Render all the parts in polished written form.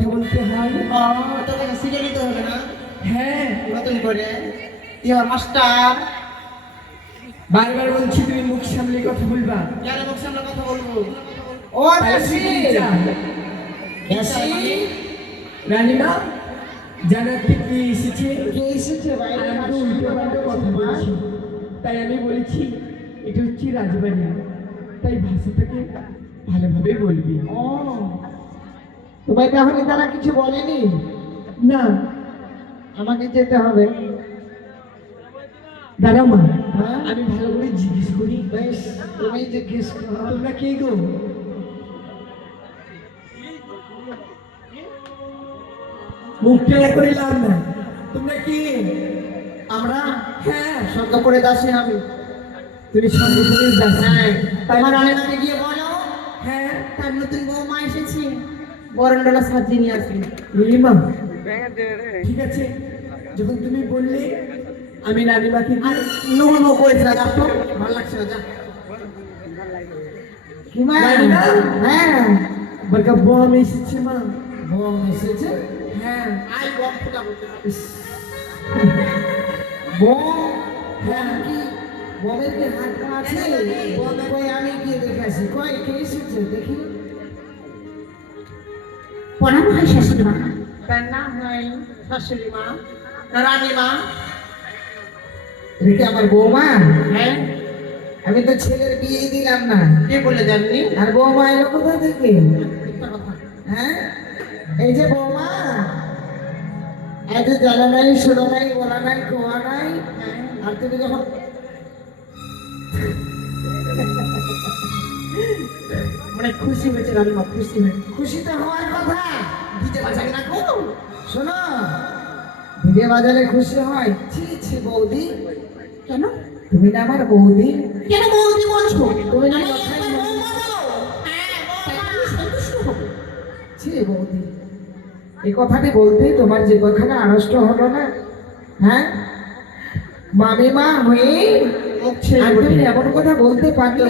কথা বলতে হয়। তোকে শিখে নিতে হবে না? হ্যাঁ, নতুন করে তুই আমার মাস্টার। বারবার বলছি তুমি মুখ সামলে কথা বলবা। কেন মুখ সামনে কথা বলবো? ও দাসী, দাসী রানীমা জানাতে কি এসেছে? কে এসেছে ভাই? আর আমি তো উল্টো পাল্টা কথা বলছি, তাই আমি বলেছি এটা হচ্ছে রাজবাড়ি, তাই ভাষাটাকে ভালোভাবে বলবি। ও তোমায় তাহলে তারা কিছু বলেনি? না, আমাকে যেতে হবে। দাঁড়াও মা, হ্যাঁ? আমি ভালো করে জিজ্ঞেস করি। বেশ, তুমি জিজ্ঞেস করো। তোমরা কে গো? মুখটা করে লাভ না, তোমরা কি? আমরা হ্যাঁ, সঙ্গ করে দাসী আমি। তুমি সর্বপুরের দাসী। হ্যাঁ, তাই তোমার রানীমাকে গিয়ে বলো হ্যাঁ, তার নতুন বৌমা এসেছে, বরণডলা সাজিয়ে নিয়ে আসবে। রিমা ঠিক আছে, যখন তুমি বললে আমি রানীমাকে আর নো নো করেছে না, তো ভালো লাগছে না, যা। কি মা? রানীমা? হ্যাঁ, বলকা বম এসেছে মা। বম এসেছে? হ্যাঁ, আই বম ফুটাবো। বম? হ্যাঁ, কি বমের কি হাত পা আছে? বম কই আমি গিয়ে দেখে আসি। কই কে এসেছে দেখি। প্রণাম হয় শাশুড়ি মা। তার নাম হয় শাশুড়ি মা না রানী মা? এটা আমার বৌমা? হ্যাঁ, আমি তো ছেলের বিয়ে দিলাম না। কে বলে জাননি? আর বৌমা এলো কোথা থেকে? হ্যাঁ, এই যে বৌমা, এত জানা নাই, শোনা নাই, বলা নাই, কোয়া নাই। আর তুমি যখন মানে খুশি হয়েছে রানীমা, খুশি হয়েছে। খুশি তো হওয়ার কথা, দিতে বাজাবে না গো। শোনো, দিতে বাজালে খুশি হয়? ছি ছি বৌদি, কেন? তুমি না আমার বৌদি? কেন বৌদি বলছো? তুমি না আমি কথাই আমার বলো। বৌমা বলো। হ্যাঁ, তাহলে আমি সন্তুষ্ট হবো। ছি বৌদি, এই কথাটি বলতেই তোমার যে কথাটা আড়ষ্ট হলো না? হ্যাঁ, মামিমা হয়ে আর তুমি এমন কথা বলতে পারলে?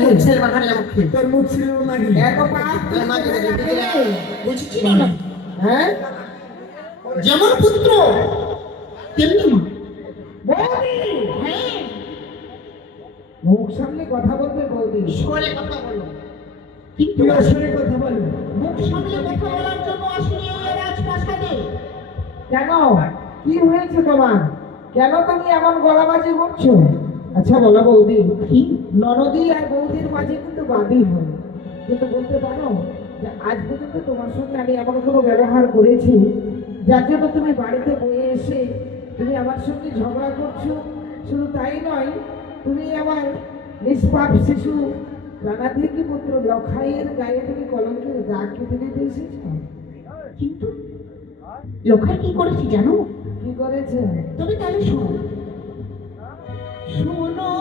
তোর মুখ ছিল নাকি? এত পাপ করে রাখলে? বুঝেছি না? হ্যাঁ, যেমন পুত্র তেমনি মা। বৌদি, হ্যাঁ, মুখ সামনে কথা বলবে বৌদি। সরে কথা বলো। কিন্তু তুই আসলে কথা বলো। মুখ সামলে কথা বলার জন্য আসলে এই রাজপ্রাসাদে। কেন, কি হয়েছে তোমার? কেন তুমি এমন গলাবাজি করছো? আচ্ছা বলো বৌদি, কি? ননদী আর বৌদির মাঝে কিন্তু বাদী হয়, কিন্তু বলতে পারো যে আজ পর্যন্ত তোমার সঙ্গে আমি এমন কোনো ব্যবহার করেছি যার জন্য তুমি বাড়িতে বয়ে এসে তুমি আমার সঙ্গে ঝগড়া করছো? শুধু তাই নয়, তুমি আমার নিষ্পাপ শিশু রানাধিকি পুত্র লখাইয়ের গায়ে তুমি কলঙ্কের দাগ কেটে দিতে এসেছ। কিন্তু লোখাই কি করেছি জানো? কি করেছে? তবে তাহলে শোনো। শোনো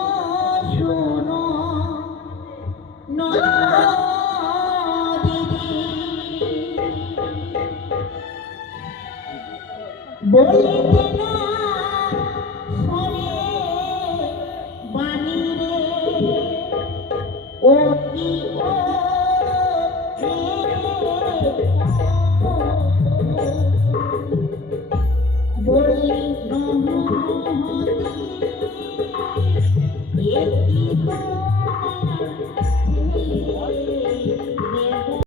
শোনো নদিদি, বলিতে না সরে বাণী রে, ও কি ও বলি নহতি একটি